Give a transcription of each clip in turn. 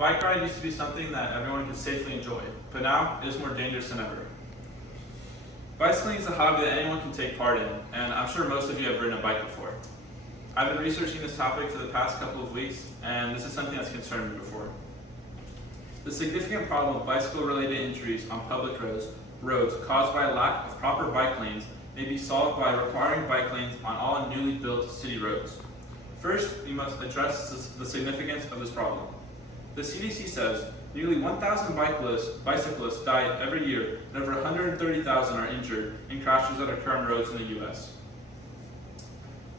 bike ride used to be something that everyone could safely enjoy, but now it is more dangerous than ever. Bicycling is a hobby that anyone can take part in, and I'm sure most of you have ridden a bike before. I've been researching this topic for the past couple of weeks, and this is something that's concerned me before. The significant problem of bicycle-related injuries on public roads caused by a lack of proper bike lanes may be solved by requiring bike lanes on all newly built city roads. First, we must address the significance of this problem. The CDC says nearly 1,000 bicyclists die every year, and over 130,000 are injured in crashes that occur on roads in the US.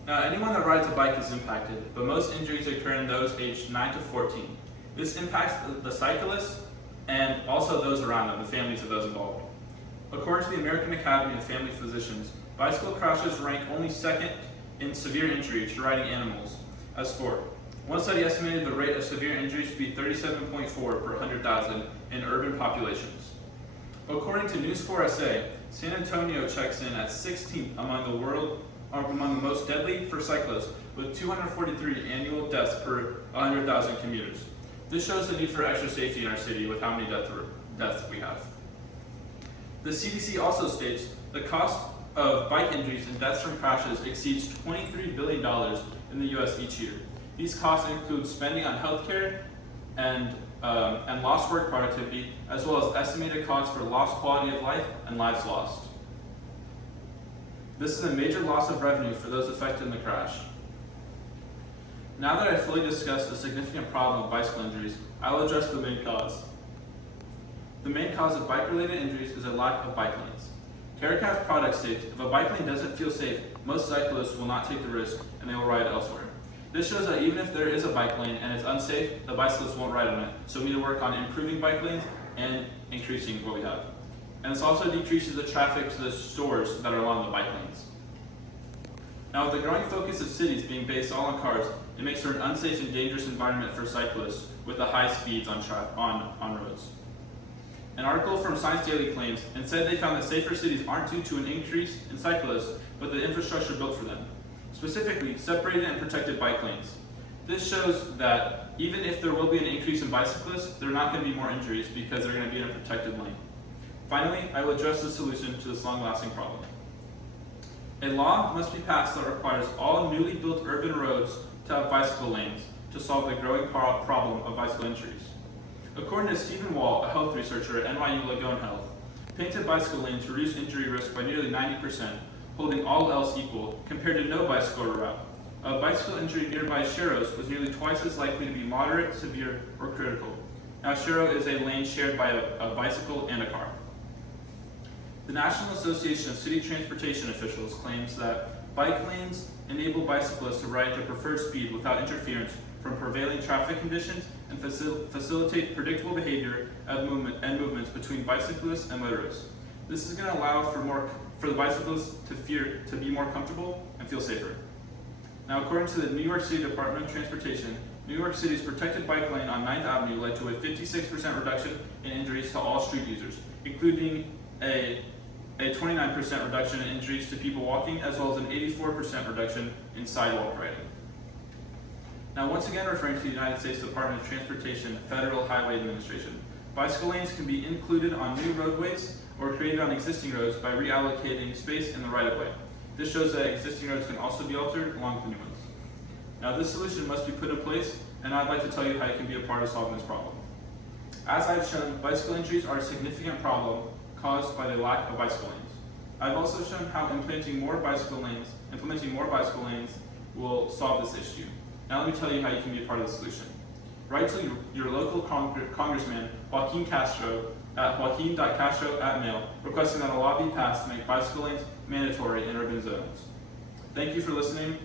Now, anyone that rides a bike is impacted, but most injuries occur in those aged 9 to 14. This impacts the cyclists and also those around them, the families of those involved. According to the American Academy of Family Physicians, bicycle crashes rank only second in severe injury to riding animals as sport. One study estimated the rate of severe injuries to be 37.4 per 100,000 in urban populations. According to News 4SA, San Antonio checks in at 16th among the most deadly for cyclists, with 243 annual deaths per 100,000 commuters. This shows the need for extra safety in our city with how many deaths we have. The CDC also states the cost of bike injuries and deaths from crashes exceeds $23 billion in the US each year. These costs include spending on healthcare and lost work productivity, as well as estimated costs for lost quality of life and lives lost. This is a major loss of revenue for those affected in the crash. Now that I've fully discussed the significant problem of bicycle injuries, I will address the main cause. The main cause of bike-related injuries is a lack of bike lanes. Caricat's product states, if a bike lane doesn't feel safe, most cyclists will not take the risk and they will ride elsewhere. This shows that even if there is a bike lane and it's unsafe, the bicyclists won't ride on it. So we need to work on improving bike lanes and increasing what we have. And this also decreases the traffic to the stores that are along the bike lanes. Now, with the growing focus of cities being based all on cars, it makes for an unsafe and dangerous environment for cyclists with the high speeds on roads. An article from Science Daily claims and said they found that safer cities aren't due to an increase in cyclists, but the infrastructure built for them. Specifically, separated and protected bike lanes. This shows that even if there will be an increase in bicyclists, there are not going to be more injuries because they're going to be in a protected lane. Finally, I will address the solution to this long-lasting problem. A law must be passed that requires all newly built urban roads to have bicycle lanes to solve the growing problem of bicycle injuries. According to Stephen Wall, a health researcher at NYU Langone Health, painted bicycle lanes reduce injury risk by nearly 90%, holding all else equal, compared to no bicycle route. A bicycle injury nearby Sharrows was nearly twice as likely to be moderate, severe, or critical. Now, Sharrow is a lane shared by a bicycle and a car. The National Association of City Transportation Officials claims that bike lanes enable bicyclists to ride at their preferred speed without interference from prevailing traffic conditions and facilitate predictable behavior and movements between bicyclists and motorists. This is going to allow for the bicyclists to be more comfortable and feel safer. Now, according to the New York City Department of Transportation, New York City's protected bike lane on 9th Avenue led to a 56% reduction in injuries to all street users, including a 29% reduction in injuries to people walking, as well as an 84% reduction in sidewalk riding. Now, once again referring to the United States Department of Transportation Federal Highway Administration, bicycle lanes can be included on new roadways or created on existing roads by reallocating space in the right-of-way. This shows that existing roads can also be altered along with the new ones. Now, this solution must be put in place, and I'd like to tell you how you can be a part of solving this problem. As I've shown, bicycle injuries are a significant problem caused by the lack of bicycle lanes. I've also shown how implementing more bicycle lanes will solve this issue. Now let me tell you how you can be a part of the solution. Write to your local congressman, Joaquin Castro, at joaquin.castro@mail, requesting that a law be passed to make bicycle lanes mandatory in urban zones. Thank you for listening.